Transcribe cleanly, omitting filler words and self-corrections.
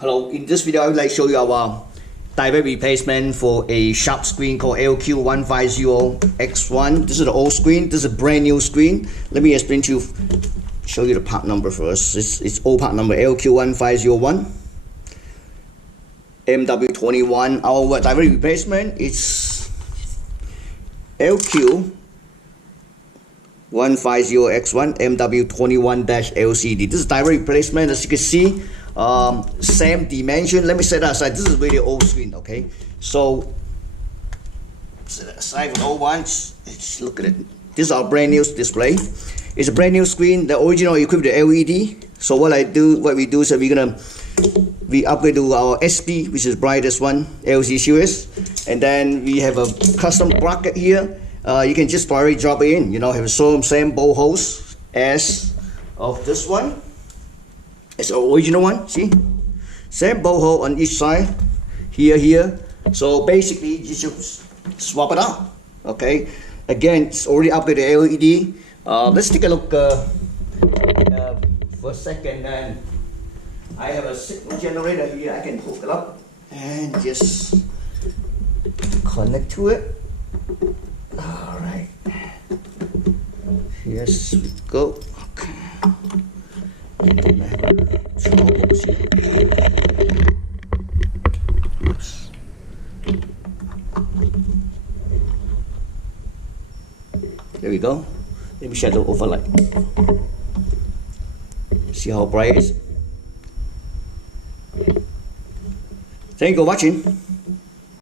Hello, in this video I would like to show you our direct replacement for a sharp screen called LQ150X1. This is the old screen, this is a brand new screen. Let me explain to you, show you the part number first. It's old part number LQ150MW21. Our direct replacement is LQ150X1MW21-LCD. This is direct replacement, as you can see. Same dimension. Let me set that aside. This is really old screen, okay? So set that aside for the old ones. Let's look at it. This is our brand new display. It's a brand new screen. The original equipped with LED. So what we do is that we upgrade to our SP, which is brightest one, LC series, and then we have a custom bracket here. You can just directly drop it in. You know, have the same bowl holes as of this one. It's the original one, see? Same bowl hole on each side, here. So basically, you just swap it out, okay? Again, it's already upgraded LED. Let's take a look for a second. And I have a signal generator here. I can hook it up and just connect to it. All right. Yes, we go. Okay. And then I have a troubles here. Oops. There we go. Let me shadow overlay. See how bright it is? Thank you for watching.